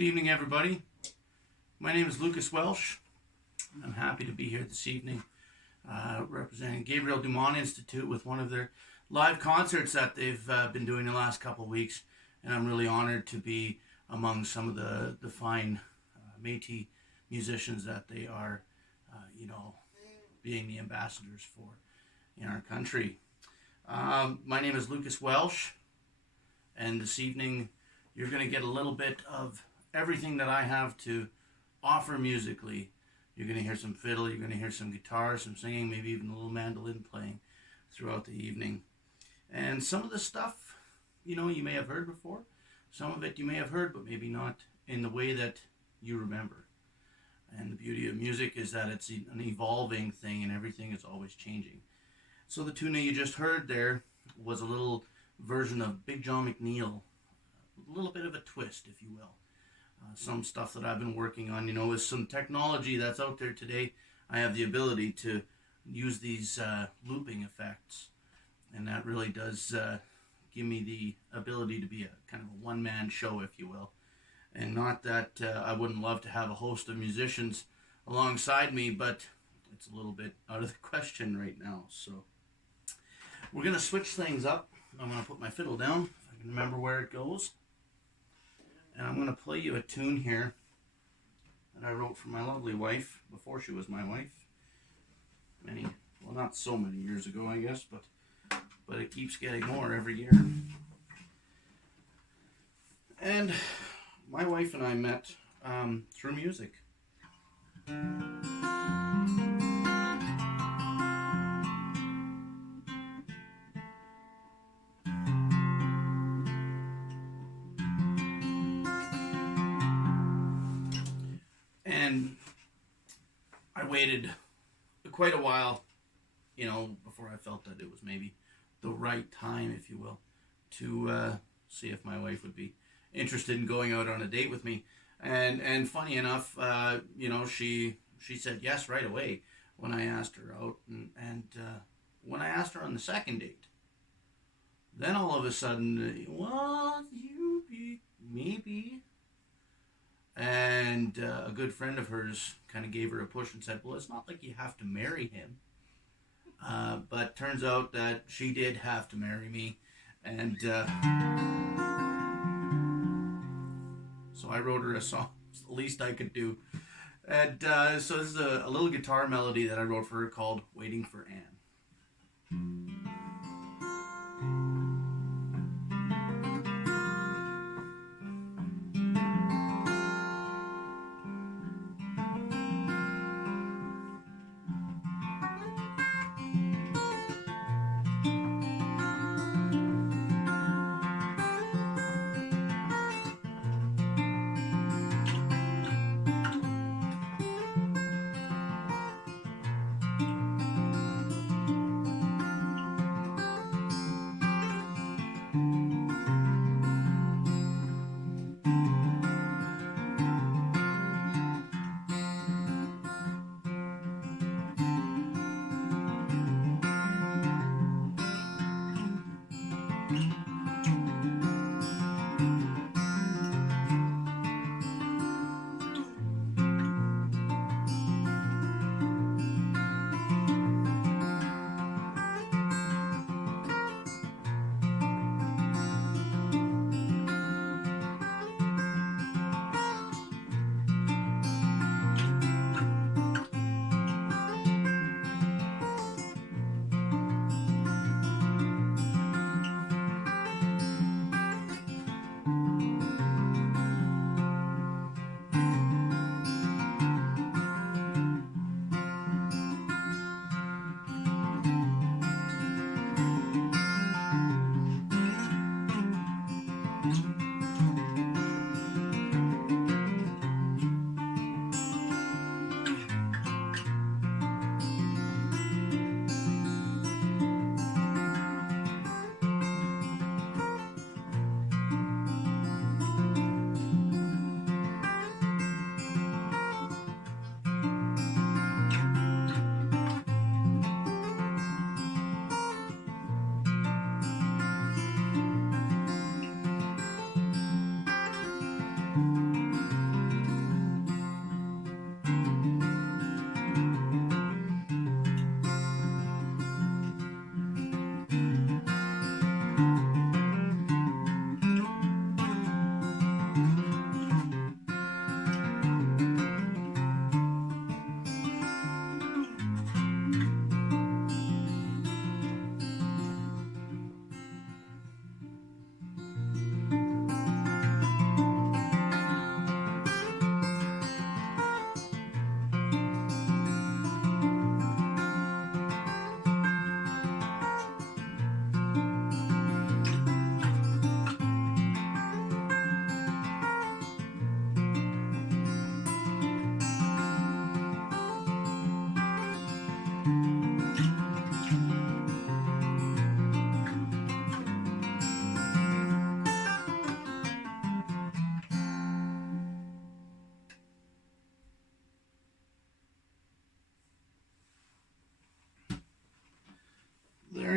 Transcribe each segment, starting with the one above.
Good evening, everybody. My name is Lucas Welsh. I'm happy to be here this evening representing Gabriel Dumont Institute with one of their live concerts that they've been doing the last couple of weeks. And I'm really honored to be among some of the fine Métis musicians that they are, being the ambassadors for in our country. My name is Lucas Welsh, and this evening you're going to get a little bit of everything that I have to offer musically. You're going to hear some fiddle, you're going to hear some guitar, some singing, maybe even a little mandolin playing throughout the evening. And some of the stuff, you may have heard before. Some of it you may have heard, but maybe not in the way that you remember. And the beauty of music is that it's an evolving thing and everything is always changing. So the tune that you just heard there was a little version of Big John McNeil, a little bit of a twist, if you will. Some stuff that I've been working on, with some technology that's out there today, I have the ability to use these looping effects. And that really does give me the ability to be a kind of a one-man show, if you will. And not that I wouldn't love to have a host of musicians alongside me, but it's a little bit out of the question right now. So we're going to switch things up. I'm going to put my fiddle down, if I can remember where it goes. And I'm going to play you a tune here that I wrote for my lovely wife before she was my wife. Not so many years ago, I guess, but it keeps getting more every year. And my wife and I met through music. And I waited quite a while, before I felt that it was maybe the right time, if you will, to see if my wife would be interested in going out on a date with me. And funny enough, she said yes right away when I asked her out. And when I asked her on the second date, then all of a sudden, maybe. And a good friend of hers kind of gave her a push and said, well, it's not like you have to marry him. But turns out that she did have to marry me. And so I wrote her a song. It's the least I could do. And so this is a little guitar melody that I wrote for her called Waiting for Anne.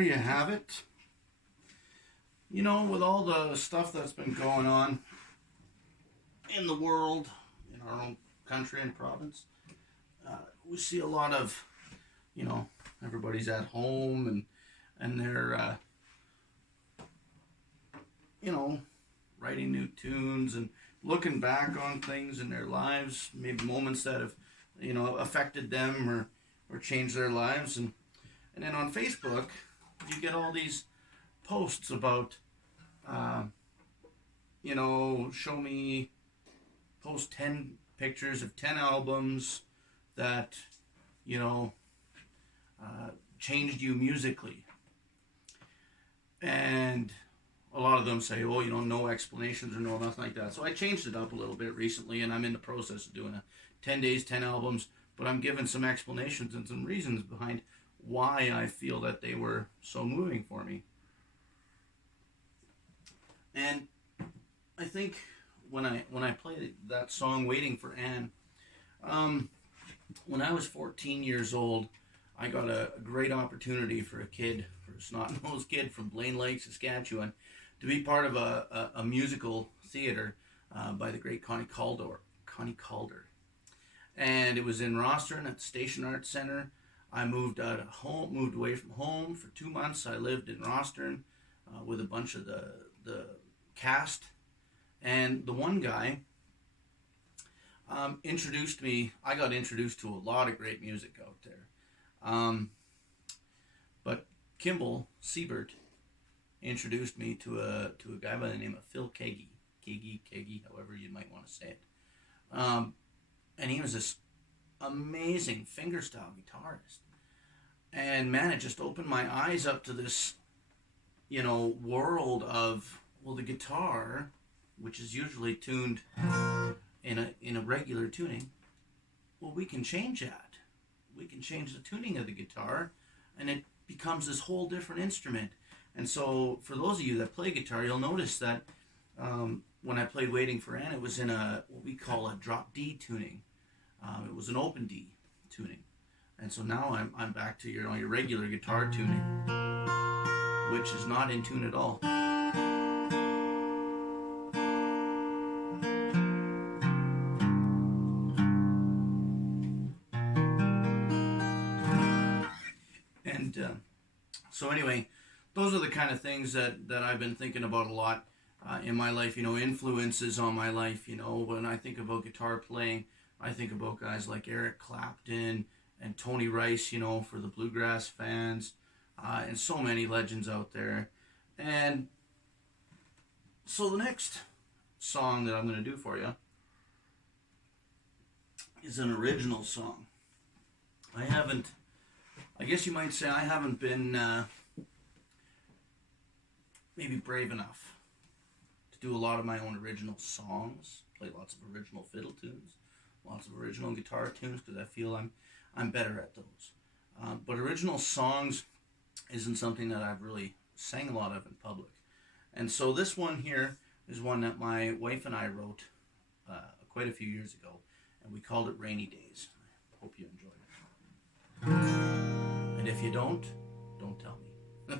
you have it. You know, with all the stuff that's been going on in the world, in our own country and province, we see a lot of, you know, everybody's at home and they're, you know, writing new tunes and looking back on things in their lives, maybe moments that have, you know, affected them or changed their lives. And then on Facebook, you get all these posts about, you know, post 10 pictures of 10 albums that, you know, changed you musically. And a lot of them say, oh, you know, no explanations or no nothing like that. So I changed it up a little bit recently, and I'm in the process of doing a 10 days, 10 albums, but I'm giving some explanations and some reasons behind why I feel that they were so moving for me. And I think when I played that song, Waiting for Anne, when I was 14 years old, I got a great opportunity for a snot-nosed kid from Blaine Lake, Saskatchewan, to be part of a musical theater by the great Connie Calder. And it was in Rostern at the Station Arts Center. I moved away from home for 2 months. I lived in Rostern with a bunch of the cast. And the one guy introduced me. I got introduced to a lot of great music out there. But Kimball Siebert introduced me to a guy by the name of Phil Kagi, however you might want to say it. And he was this amazing fingerstyle guitarist. And man, it just opened my eyes up to this, you know, world of, well, the guitar, which is usually tuned in a regular tuning, well, we can change that. We can change the tuning of the guitar, and it becomes this whole different instrument. And so, for those of you that play guitar, you'll notice that when I played Waiting for Anne, it was in what we call a drop D tuning. It was an open D tuning. And so now I'm back to your regular guitar tuning, which is not in tune at all. And so anyway, those are the kind of things that I've been thinking about a lot in my life, you know, influences on my life. You know, when I think about guitar playing, I think about guys like Eric Clapton and Tony Rice, you know, for the bluegrass fans, and so many legends out there. And so the next song that I'm going to do for you is an original song. I guess you might say I haven't been maybe brave enough to do a lot of my own original songs, play lots of original fiddle tunes, lots of original guitar tunes, because I feel I'm better at those. But original songs isn't something that I've really sang a lot of in public. And so this one here is one that my wife and I wrote quite a few years ago, and we called it Rainy Days. I hope you enjoyed it. And if you don't tell me.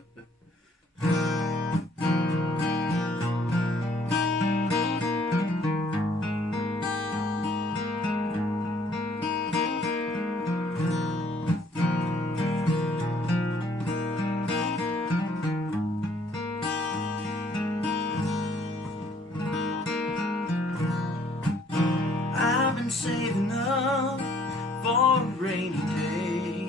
I've been saving up for a rainy day.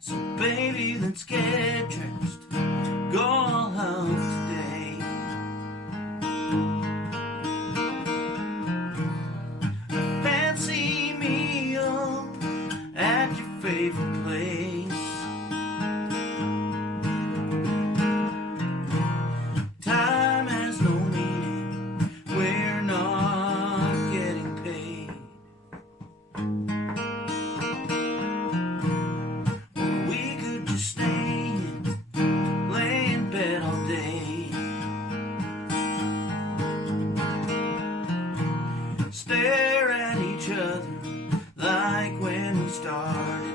So baby, let's get dressed, go all out today. A fancy meal at your favorite place. Time has no meaning, we're not getting paid. Or we could just stay and lay in bed all day. Stare at each other like when we started.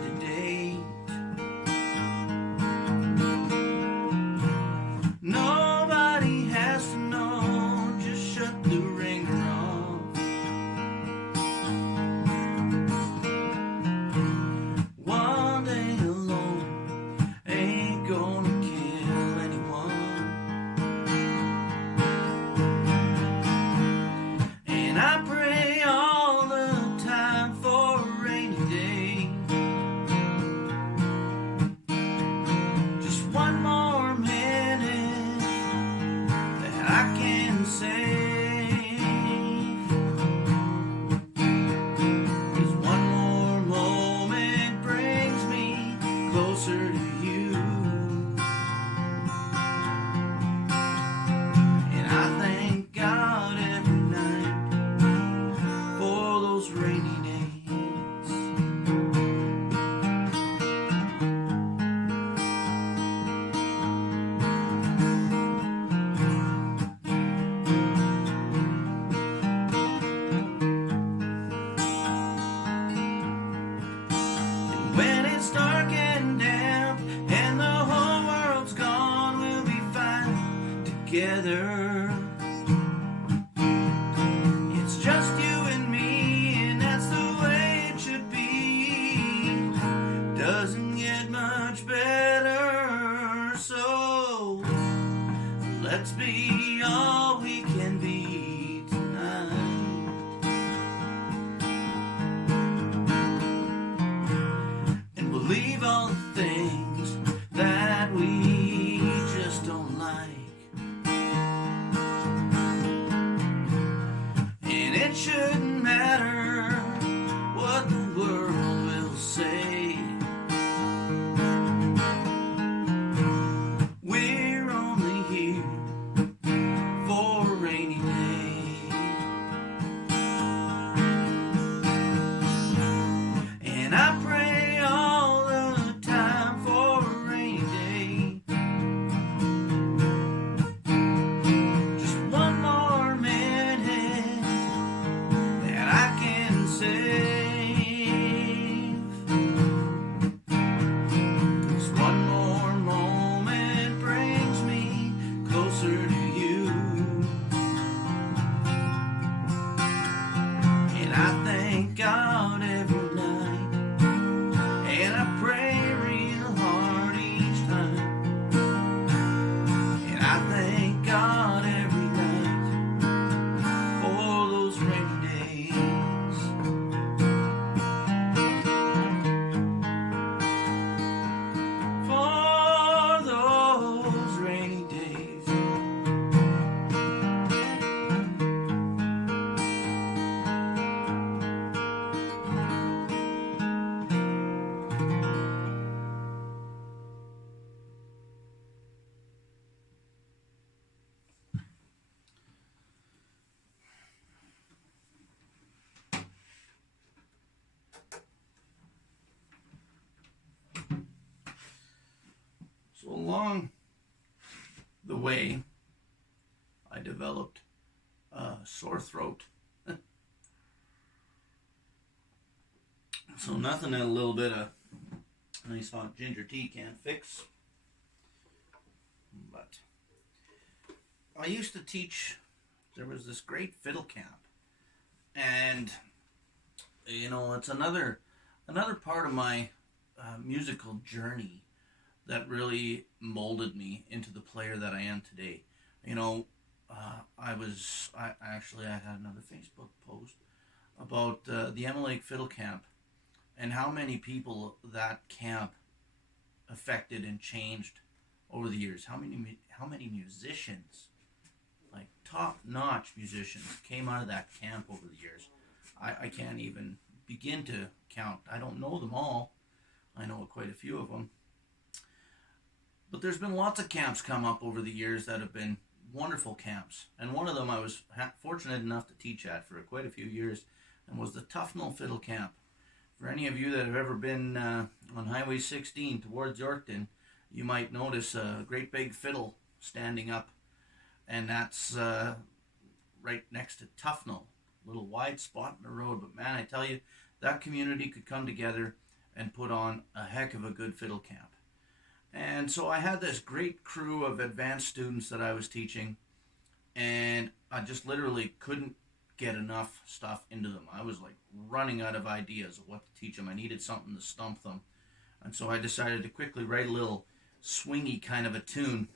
shouldn't matter what the world will say. We're only here for a rainy day. And I pray all the time for a rainy day. Just one more minute that I can save. 'Cause one more moment brings me closer to you. And I thank God every night, and I pray real hard each time. And I thank God every night for those rainy days. For those rainy days. So along the way, I developed a sore throat. So nothing that a little bit of nice hot ginger tea can't fix. But I used to teach, there was this great fiddle camp. And, you know, it's another part of my musical journey that really molded me into the player that I am today. You know, I had another Facebook post about the Emma Lake Fiddle Camp and how many people that camp affected and changed over the years. How many musicians, like top-notch musicians, came out of that camp over the years. I can't even begin to count. I don't know them all. I know quite a few of them. But there's been lots of camps come up over the years that have been wonderful camps. And one of them I was fortunate enough to teach at for quite a few years, and was the Tufnell Fiddle Camp. For any of you that have ever been on Highway 16 towards Yorkton, you might notice a great big fiddle standing up, and that's right next to Tufnell. A little wide spot in the road, but man, I tell you, that community could come together and put on a heck of a good fiddle camp. And so I had this great crew of advanced students that I was teaching, and I just literally couldn't get enough stuff into them. I was like running out of ideas of what to teach them. I needed something to stump them. And so I decided to quickly write a little swingy kind of a tune.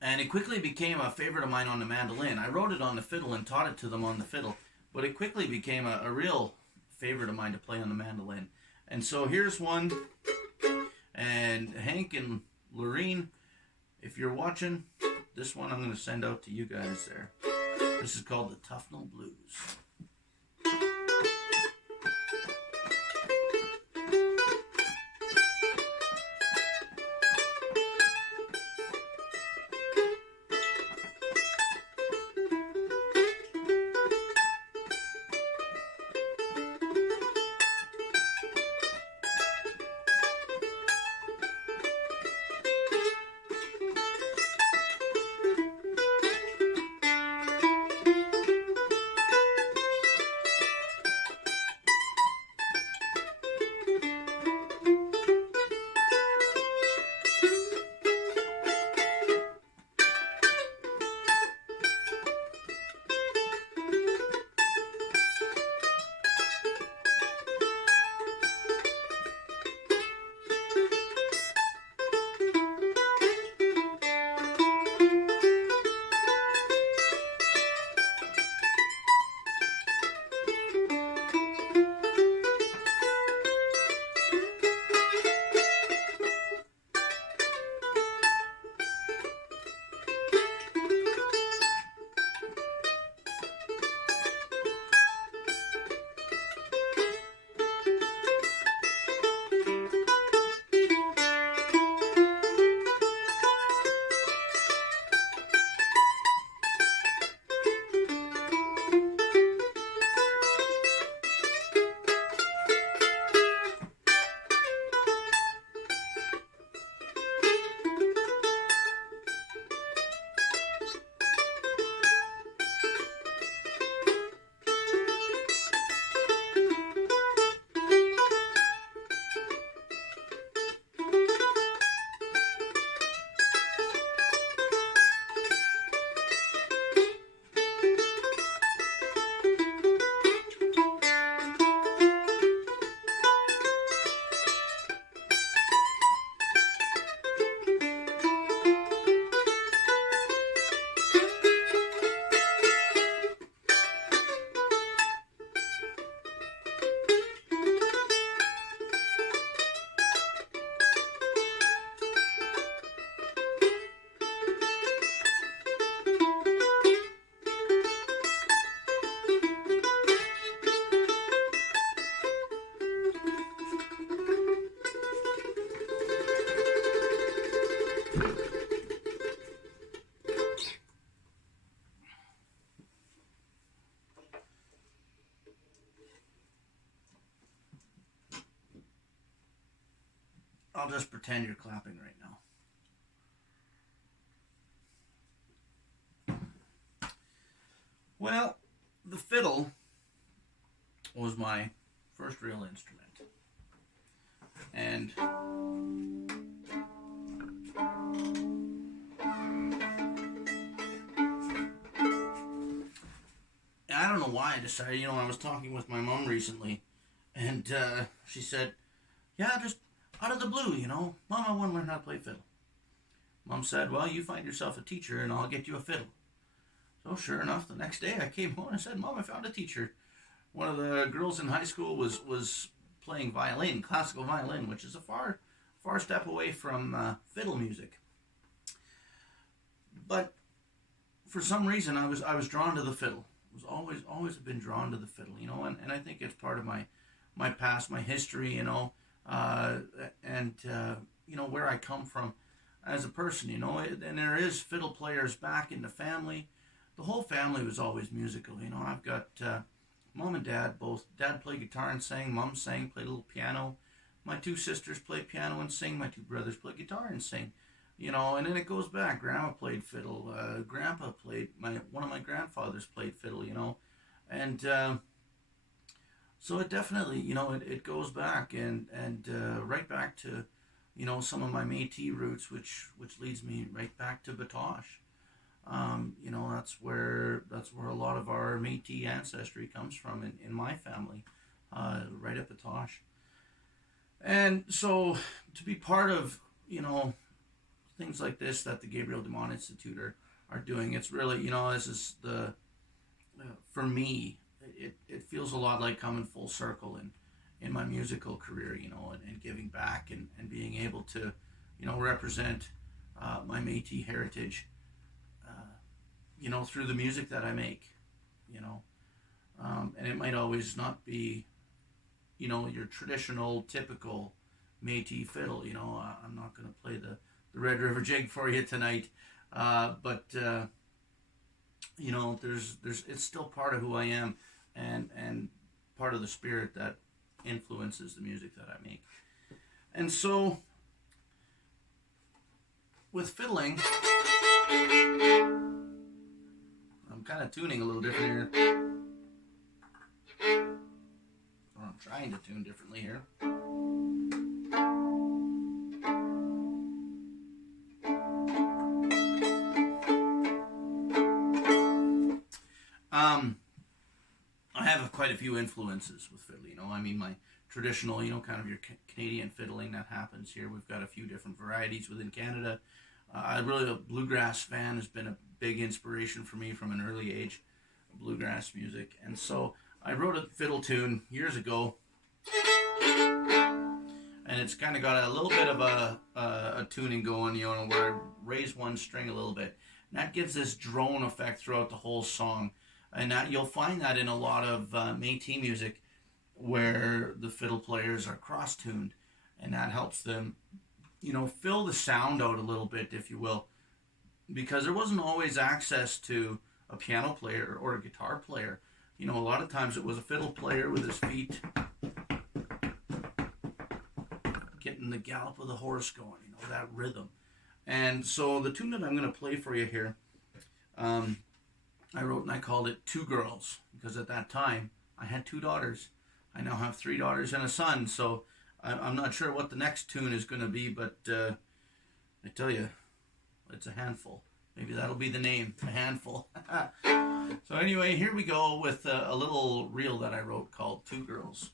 And it quickly became a favorite of mine on the mandolin. I wrote it on the fiddle and taught it to them on the fiddle, but it quickly became a real favorite of mine to play on the mandolin. And so here's one. And Hank and Lorene, if you're watching, this one I'm going to send out to you guys there. This is called the Tufnell Blues. I'll just pretend you're clapping right now. Well, the fiddle was my first real instrument. And I don't know why I decided, I was talking with my mom recently, and she said, yeah, just out of the blue, Mom, I want to learn how to play fiddle. Mom said, well, you find yourself a teacher and I'll get you a fiddle. So sure enough, the next day I came home and I said, Mom, I found a teacher. One of the girls in high school was playing violin, classical violin, which is a far step away from fiddle music. But for some reason, I was drawn to the fiddle. I was always been drawn to the fiddle, and I think it's part of my past, my history, and where I come from as a person, and there is fiddle players back in the family. The whole family was always musical, I've got mom and dad both. Dad played guitar and sang, mom sang, played a little piano. My two sisters played piano and sing, my two brothers played guitar and sing. And then it goes back. Grandma played fiddle. Grandpa played, one of my grandfathers played fiddle, And so it definitely, it goes back and right back to, some of my Métis roots, which leads me right back to Batoche. That's where a lot of our Métis ancestry comes from in my family, right at Batoche. And so to be part of, things like this that the Gabriel Dumont Institute are doing, it's really, this is for me, it feels a lot like coming full circle in my musical career, and giving back and being able to, represent my Métis heritage, through the music that I make, and it might always not be, your traditional, typical Métis fiddle, I'm not going to play the Red River Jig for you tonight, but there's it's still part of who I am, and part of the spirit that influences the music that I make. And so with fiddling, I'm kind of tuning a little different here, or I'm trying to tune differently here. I have quite a few influences with fiddle, my traditional, kind of your Canadian fiddling that happens here. We've got a few different varieties within Canada. A bluegrass fan has been a big inspiration for me from an early age, bluegrass music. And so I wrote a fiddle tune years ago, and it's kind of got a little bit of a tuning going, where I raise one string a little bit. And that gives this drone effect throughout the whole song. And that you'll find that in a lot of Métis music where the fiddle players are cross-tuned, and that helps them, fill the sound out a little bit, if you will, because there wasn't always access to a piano player or a guitar player. A lot of times it was a fiddle player with his feet getting the gallop of the horse going, that rhythm. And so the tune that I'm going to play for you here, I wrote and I called it Two Girls, because at that time I had two daughters. I now have three daughters and a son, so I'm not sure what the next tune is going to be, but I tell you, it's a handful. Maybe that'll be the name, a handful. So anyway, here we go with a little reel that I wrote called Two Girls.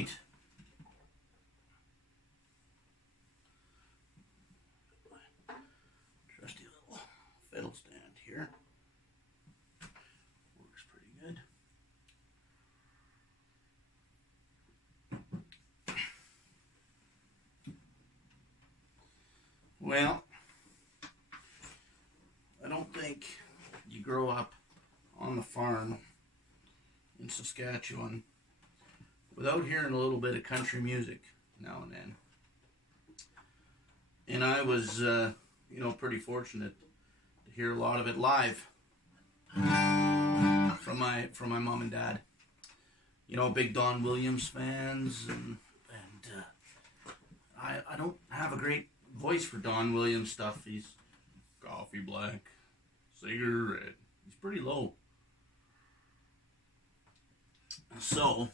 right. Trusty little fiddle stand here. Works pretty good. Well, I don't think you grow up on the farm in Saskatchewan without hearing a little bit of country music now and then. And I was, pretty fortunate to hear a lot of it live from my mom and dad. Big Don Williams fans, and I don't have a great voice for Don Williams stuff. He's coffee black, cigarette. He's pretty low. So,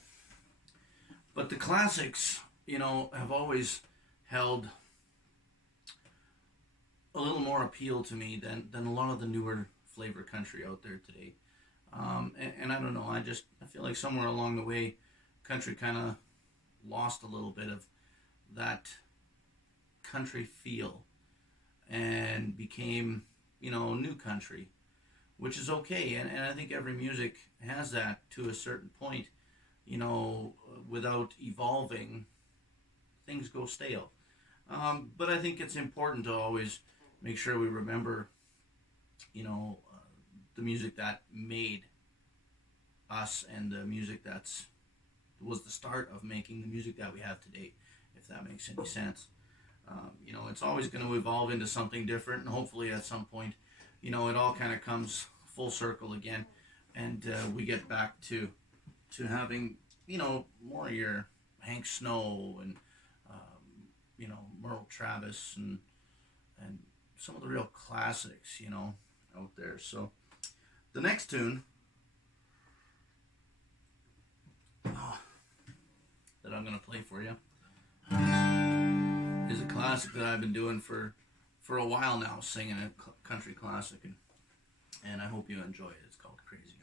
but the classics, have always held a little more appeal to me than a lot of the newer flavor country out there today. And I don't know, I feel like somewhere along the way, country kind of lost a little bit of that country feel and became, new country, which is okay. And I think every music has that to a certain point. Without evolving, things go stale. But I think it's important to always make sure we remember, the music that made us and the music was the start of making the music that we have today, if that makes any sense. It's always going to evolve into something different, and hopefully at some point, it all kind of comes full circle again, and we get back to having, more of your Hank Snow and, Merle Travis and some of the real classics, out there. So the next tune that I'm going to play for you is a classic that I've been doing for a while now, singing a country classic, and I hope you enjoy it. It's called Crazy Arms.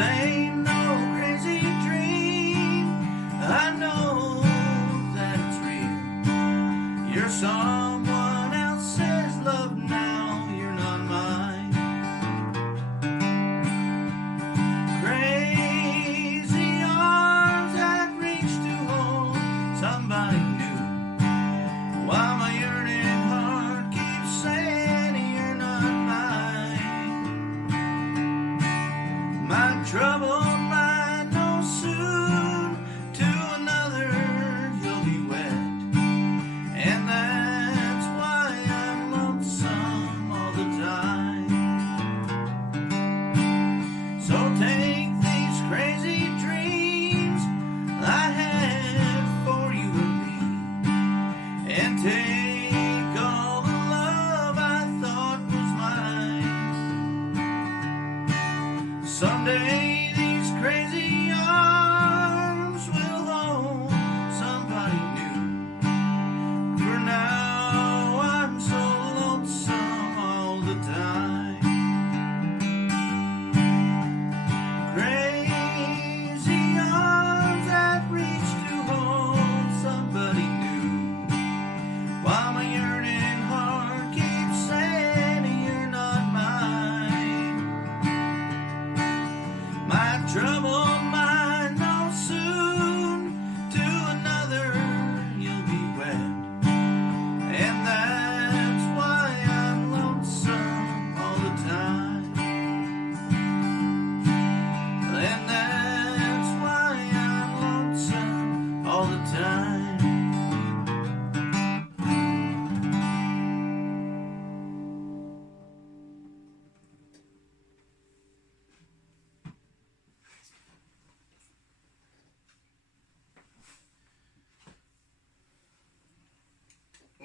Ain't no crazy dream, I know that it's real.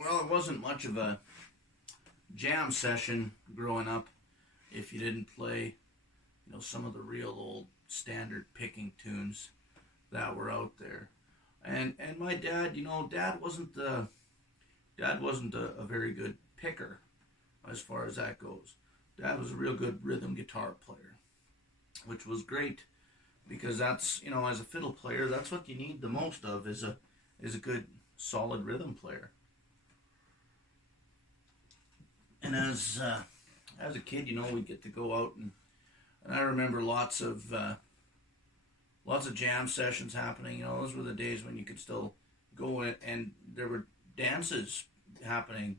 Well, it wasn't much of a jam session growing up if you didn't play, some of the real old standard picking tunes that were out there. And my dad, dad wasn't a very good picker as far as that goes. Dad was a real good rhythm guitar player, which was great because that's, as a fiddle player, that's what you need the most of is a good solid rhythm player. And as a kid, we'd get to go out and I remember lots of jam sessions happening. Those were the days when you could still go and there were dances happening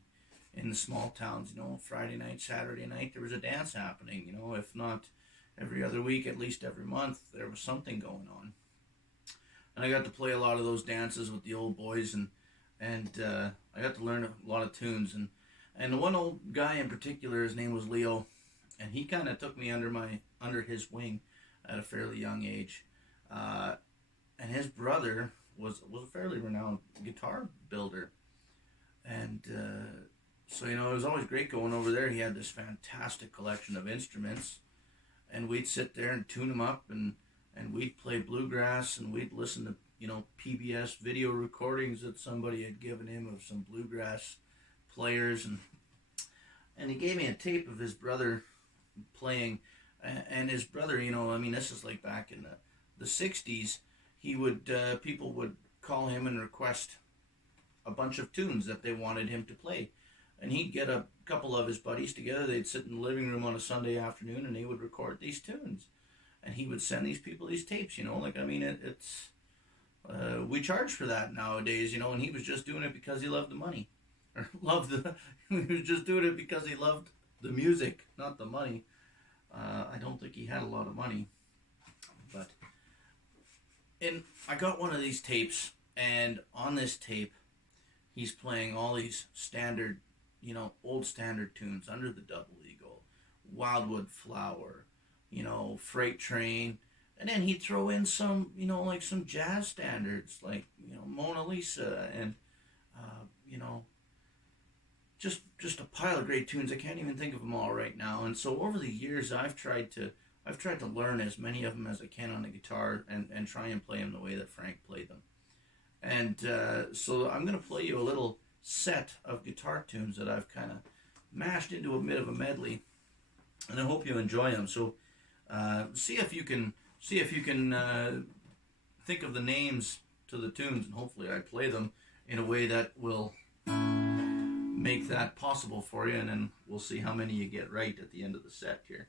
in the small towns. Friday night, Saturday night, there was a dance happening. If not every other week, at least every month, there was something going on. And I got to play a lot of those dances with the old boys, and I got to learn a lot of tunes. And the one old guy in particular, his name was Leo, and he kind of took me under his wing at a fairly young age. And his brother was a fairly renowned guitar builder. And so, it was always great going over there. He had this fantastic collection of instruments. And we'd sit there and tune them up, and we'd play bluegrass, and we'd listen to, PBS video recordings that somebody had given him of some bluegrass players. And he gave me a tape of his brother playing. And his brother, this is like back in the 60s, he would, people would call him and request a bunch of tunes that they wanted him to play. And he'd get a couple of his buddies together. They'd sit in the living room on a Sunday afternoon and they would record these tunes. And he would send these people these tapes, it's, we charge for that nowadays, and he was just doing it because he loved the money. Or he was just doing it because he loved the music, not the money. I don't think he had a lot of money. And I got one of these tapes, and on this tape, he's playing all these standard, old standard tunes, Under the Double Eagle, Wildwood Flower, Freight Train, and then he'd throw in some, like some jazz standards, like, Mona Lisa, and, just a pile of great tunes. I can't even think of them all right now. And so over the years, I've tried to learn as many of them as I can on the guitar and try and play them the way that Frank played them. And so I'm going to play you a little set of guitar tunes that I've kind of mashed into a bit of a medley, and I hope you enjoy them. So see if you can think of the names to the tunes, and hopefully I play them in a way that will make that possible for you, and then we'll see how many you get right at the end of the set here.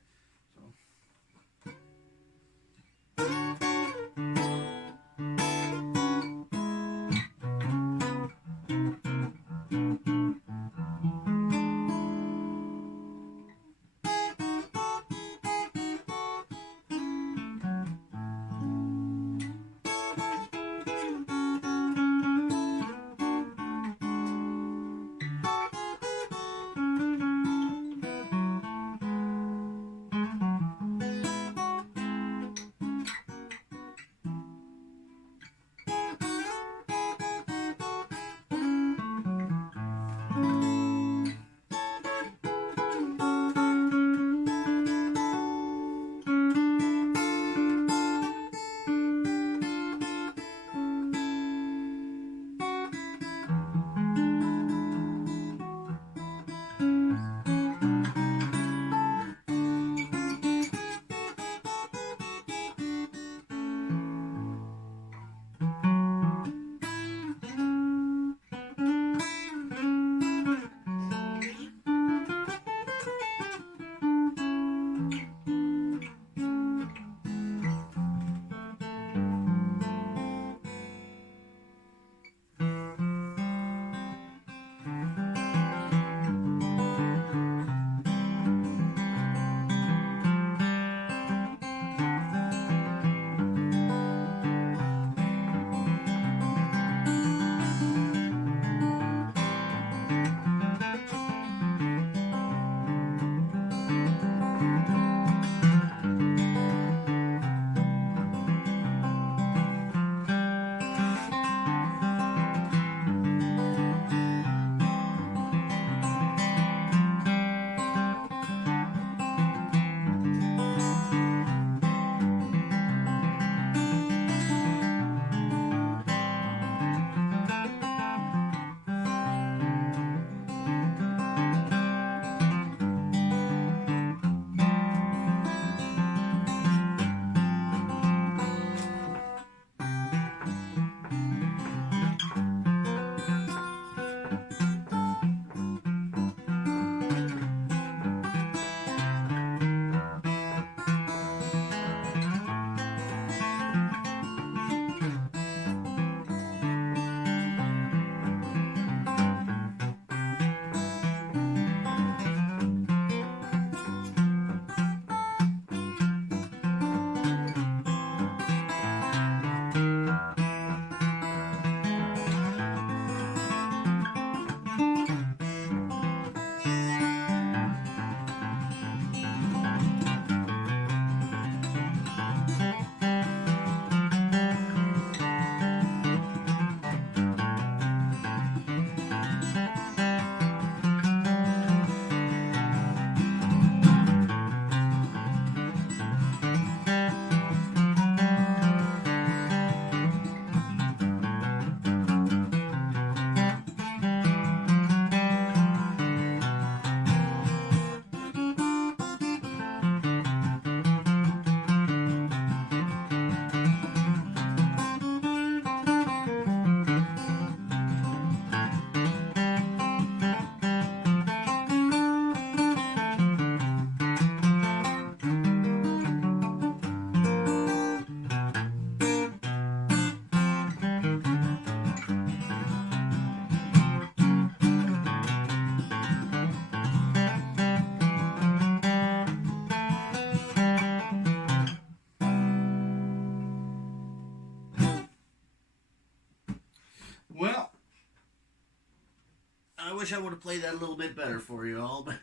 wish I would have played that a little bit better for you all, but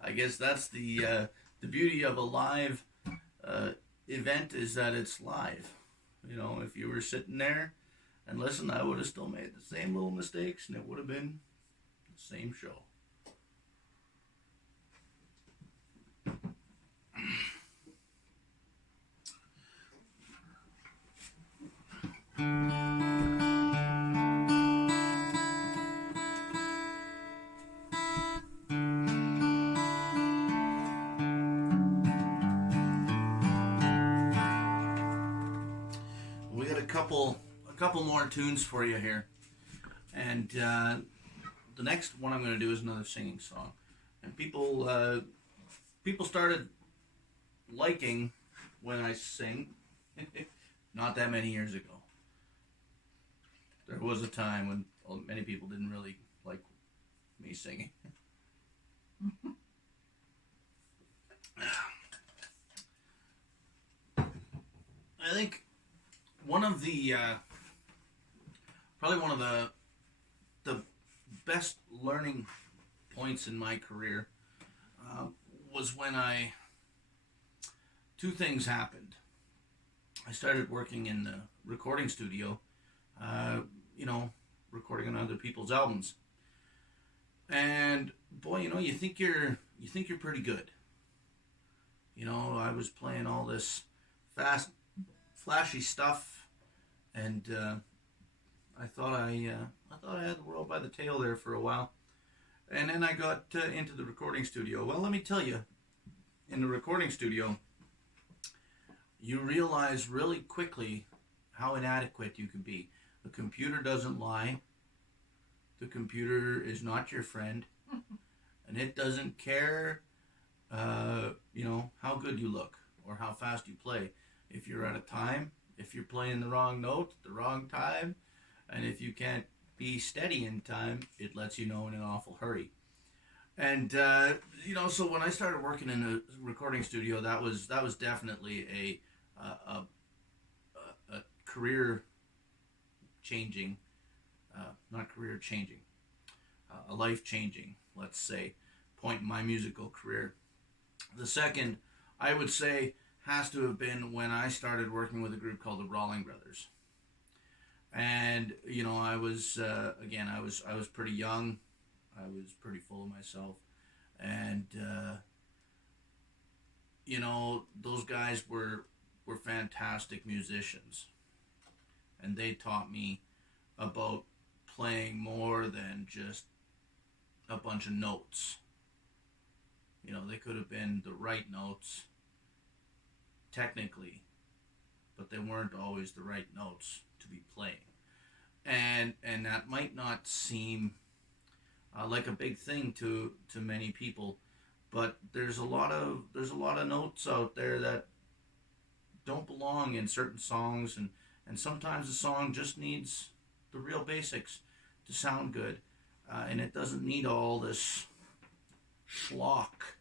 I guess that's the beauty of a live event, is that it's live. You know, if you were sitting there and listened, I would have still made the same little mistakes, and it would have been the same show. We got a couple more tunes for you here, and the next one I'm going to do is another singing song, and people started liking when I sing. Not that many years ago. There was a time when many people didn't really like me singing. I think one of the probably one of the best learning points in my career was when two things happened. I started working in the recording studio, recording on other people's albums. And boy, you think you're pretty good. I was playing all this fast, flashy stuff, and I thought I had the world by the tail there for a while. And then I got into the recording studio. Well, let me tell you, in the recording studio, you realize really quickly how inadequate you can be. The computer doesn't lie. The computer is not your friend. And it doesn't care, how good you look or how fast you play. If you're out of time, if you're playing the wrong note at the wrong time, and if you can't be steady in time, it lets you know in an awful hurry. And, so when I started working in a recording studio, that was definitely a career changing, not career changing, a life changing, let's say, point in my musical career. The second, I would say, has to have been when I started working with a group called the Rawling Brothers. And I was I was pretty young. I was pretty full of myself, and those guys were fantastic musicians, and they taught me about playing more than just a bunch of notes. They could have been the right notes technically, but they weren't always the right notes to be playing, and that might not seem like a big thing to many people, but there's a lot of notes out there that don't belong in certain songs, and sometimes a song just needs the real basics to sound good, and it doesn't need all this schlock,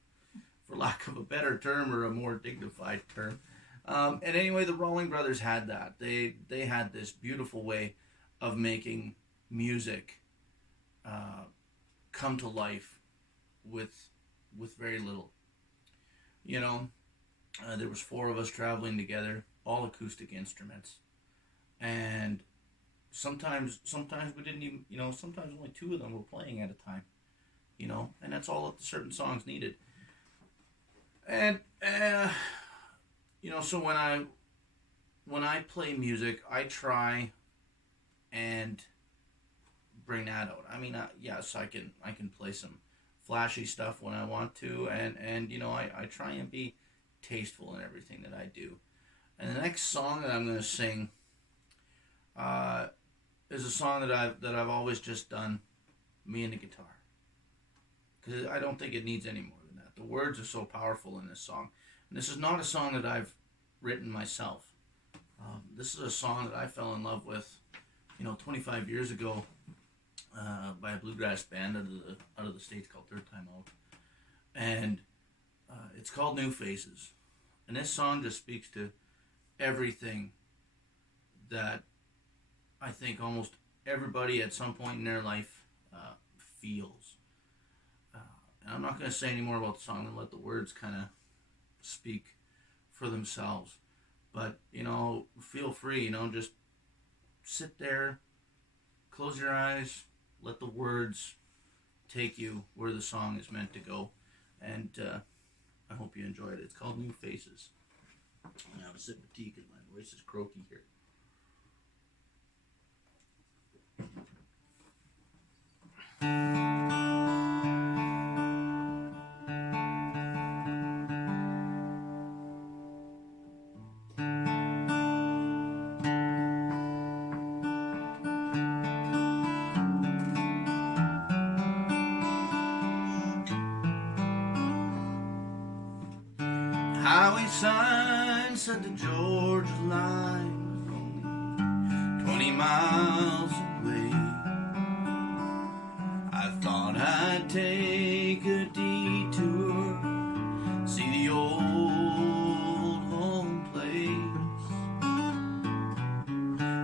for lack of a better term or a more dignified term. And anyway, the Rawling Brothers had that. They had this beautiful way of making music come to life with very little. There was 4 of us traveling together, all acoustic instruments, and sometimes we didn't even, sometimes only 2 of them were playing at a time, and that's all that the certain songs needed. And so when I play music, I try and bring that out. I mean, yes, I can play some flashy stuff when I want to, and I try and be tasteful in everything that I do. And the next song that I'm going to sing is a song that I've always just done, me and the guitar, because I don't think it needs any more than that. The words are so powerful in this song, and this is not a song that I've written myself. This is a song that I fell in love with, 25 years ago, by a bluegrass band out of the States called Third Time Out, and it's called New Faces. And this song just speaks to everything that I think almost everybody at some point in their life feels. And I'm not going to say any more about the song. I'm going to let the words kind of speak for themselves. But, feel free, just sit there, close your eyes, let the words take you where the song is meant to go. And I hope you enjoy it. It's called New Faces. I'm going to have a sip of tea because my voice is croaky here. Highway sign said the Georgia line was only 20 miles away. I thought I'd take a detour, see the old home place.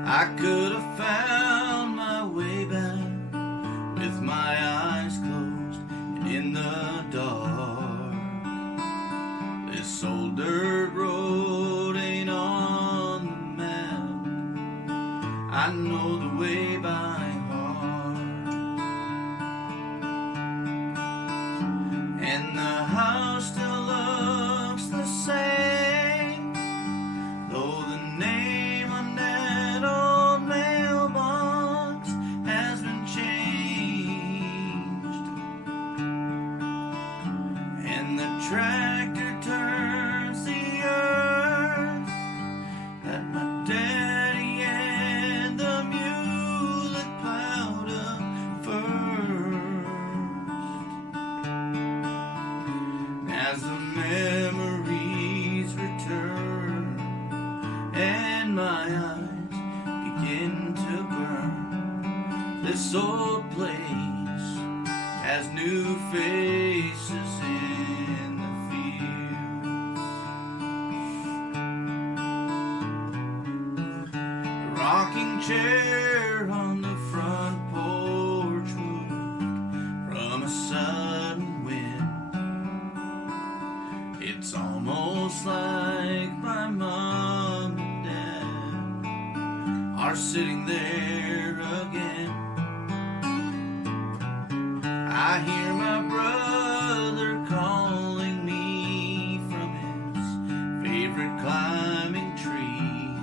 I could have found my way back with my eyes closed and in the dark. This old dirt road ain't on the map. I know the way by heart. And the house still looks the same, though the name on that old mailbox has been changed. And the tractor turns the earth that my daddy and the mule had plowed up first. As the memories return and my eyes begin to burn, this old place has new faces in the fields. The rocking chair on the front porch moved from a sudden wind. It's almost like my mom and dad are sitting there again. I hear my brother calling me from his favorite climbing tree,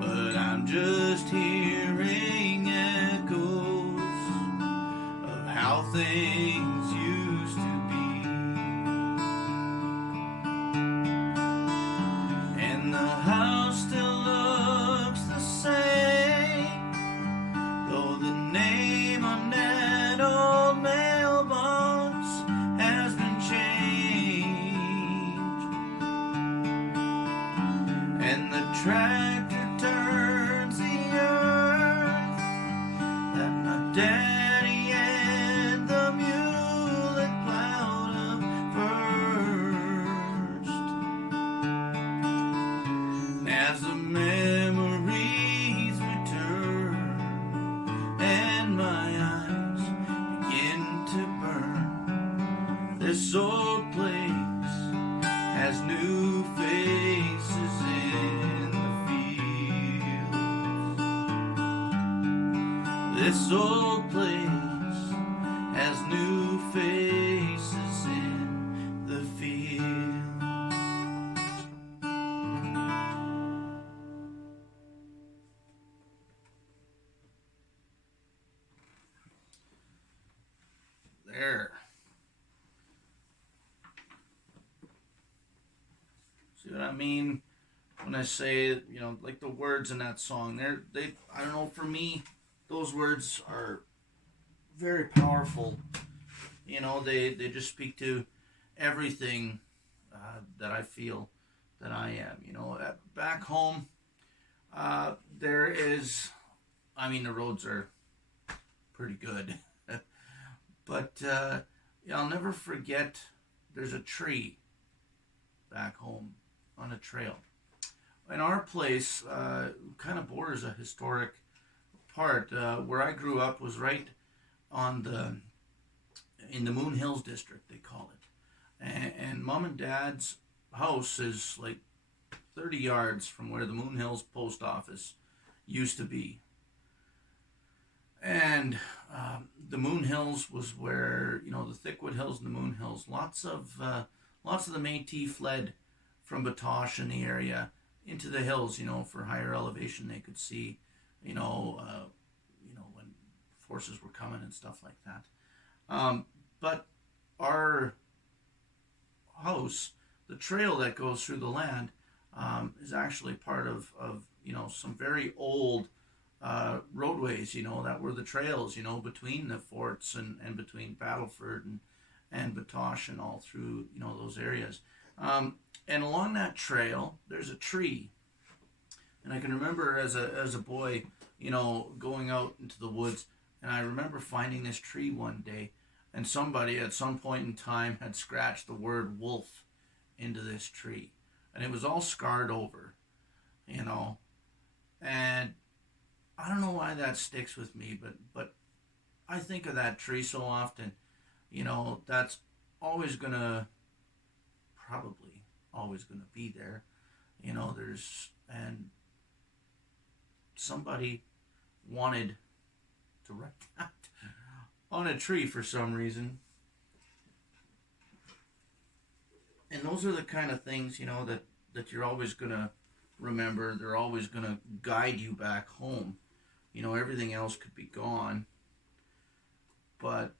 but I'm just hearing echoes of how things used to be. And the house still looks the same, though the name on that old mailbox has been changed. And the tractor turns the earth that my daddy and the mule had plowed up first. And as the memories return and my eyes begin to burn, this old place has new faces in the fields. This old place has new faces in the fields. There. See what I mean when I say, like the words in that song. I don't know, for me, those words are very powerful. They just speak to everything that I feel that I am. Back home, there is, the roads are pretty good. But I'll never forget, there's a tree back home on a trail. And our place kind of borders a historic part. Where I grew up was right on the in the Moon Hills district, they call it. And Mom and Dad's house is like 30 yards from where the Moon Hills post office used to be. And the Moon Hills was where, the Thickwood Hills and the Moon Hills, lots of the Métis fled from Batoche and the area into the hills, for higher elevation. They could see, when forces were coming and stuff like that. But our house, the trail that goes through the land, is actually part of some very old roadways, that were the trails, between the forts and between Battleford and Batoche and all through, those areas. And along that trail, there's a tree. And I can remember as a boy, going out into the woods, and I remember finding this tree one day, and somebody at some point in time had scratched the word wolf into this tree. And it was all scarred over, and I don't know why that sticks with me, but I think of that tree so often. That's always probably always gonna be there. And somebody wanted to write that on a tree for some reason. And those are the kind of things, that you're always gonna remember. They're always gonna guide you back home. Everything else could be gone, but,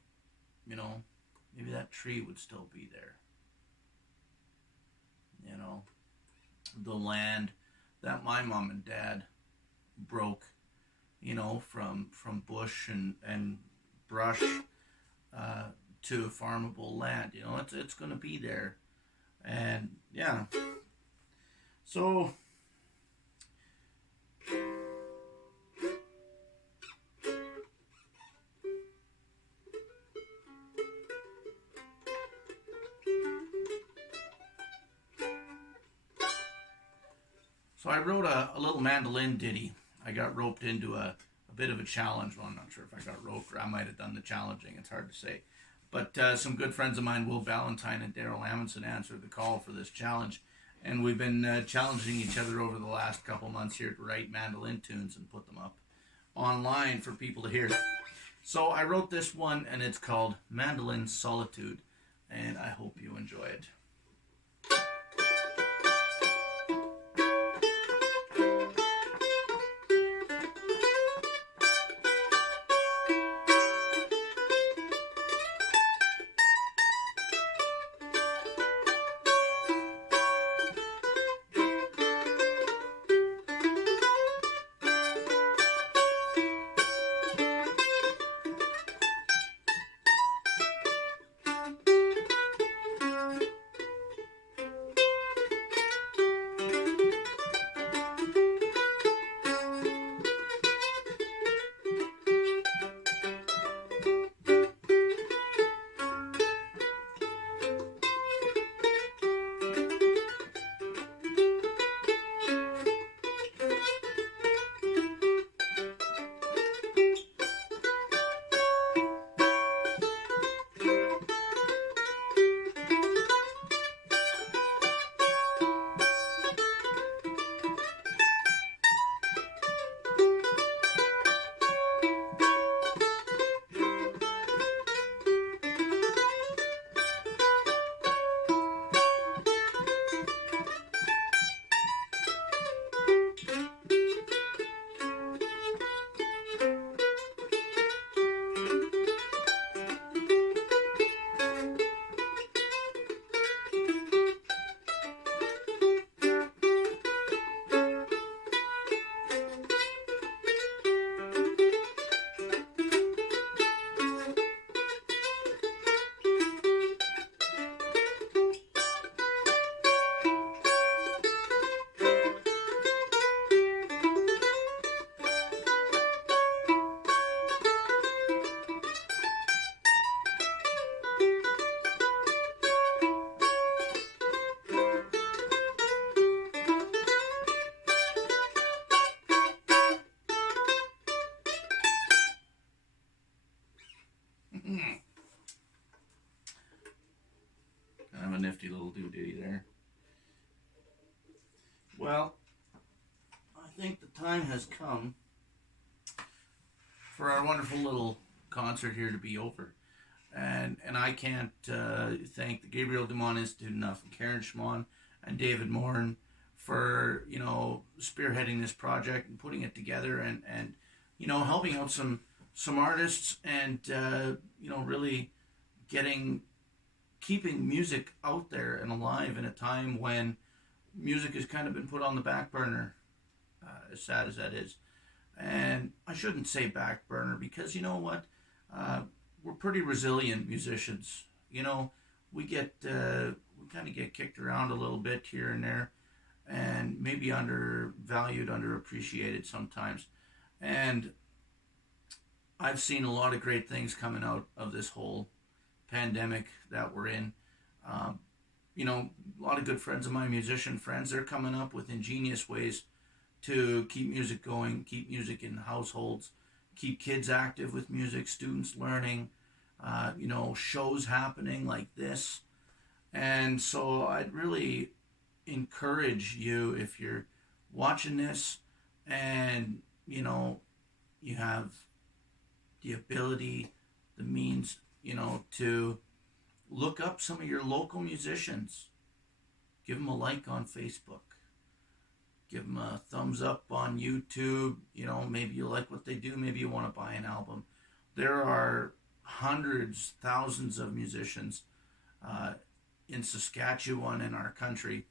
maybe that tree would still be there. The land that my mom and dad broke, from bush and brush to farmable land. It's going to be there. And, yeah. So... So I wrote a little mandolin ditty. I got roped into a bit of a challenge. Well, I'm not sure if I got roped or I might have done the challenging. It's hard to say. But some good friends of mine, Will Ballantyne and Daryl Amundsen, answered the call for this challenge. And we've been challenging each other over the last couple months here to write mandolin tunes and put them up online for people to hear. So I wrote this one, and it's called Mandolin Solitude. And I hope you enjoy it. of a nifty little doo-ditty there. Well, I think the time has come for our wonderful little concert here to be over. And I can't thank the Gabriel Dumont Institute enough, and Karen Schmann and David Morin for, spearheading this project and putting it together and helping out some artists and, really keeping music out there and alive in a time when music has kind of been put on the back burner, as sad as that is. And I shouldn't say back burner, because you know what? We're pretty resilient musicians. We kind of get kicked around a little bit here and there, and maybe undervalued, underappreciated sometimes. And I've seen a lot of great things coming out of this whole pandemic that we're in. A lot of good friends of mine, musician friends, they're coming up with ingenious ways to keep music going, keep music in households, keep kids active with music, students learning, shows happening like this. And so I'd really encourage you, if you're watching this and, you have the ability, the means, to look up some of your local musicians. Give them a like on Facebook. Give them a thumbs up on YouTube. Maybe you like what they do. Maybe you want to buy an album. There are hundreds, thousands of musicians in Saskatchewan, in our country,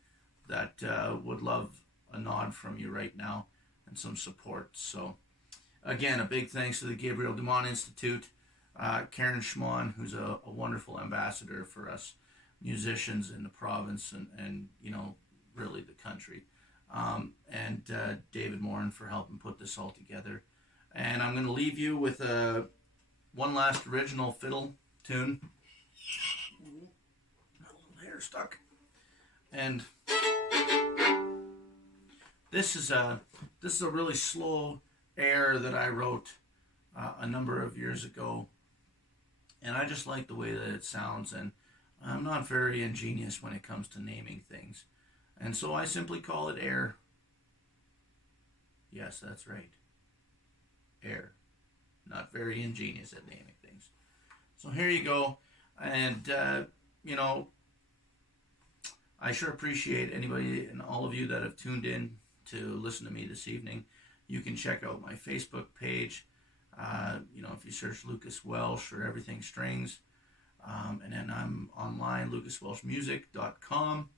that would love a nod from you right now and some support. So, again, a big thanks to the Gabriel Dumont Institute, Karen Schmann, who's a wonderful ambassador for us musicians in the province and really the country. And David Morin for helping put this all together. And I'm going to leave you with one last original fiddle tune. A little hair stuck. And this is a really slow air that I wrote a number of years ago. And I just like the way that it sounds, and I'm not very ingenious when it comes to naming things. And so I simply call it air. Yes, that's right. Air. Not very ingenious at naming things. So here you go. And, I sure appreciate anybody and all of you that have tuned in to listen to me this evening. You can check out my Facebook page. If you search Lucas Welsh or Everything Strings. And then I'm online, lucaswelshmusic.com.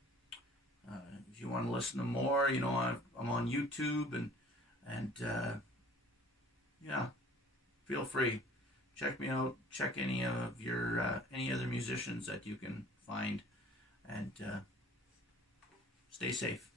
If you want to listen to more, I'm on YouTube and feel free. Check me out. Check any of your any other musicians that you can find, and stay safe.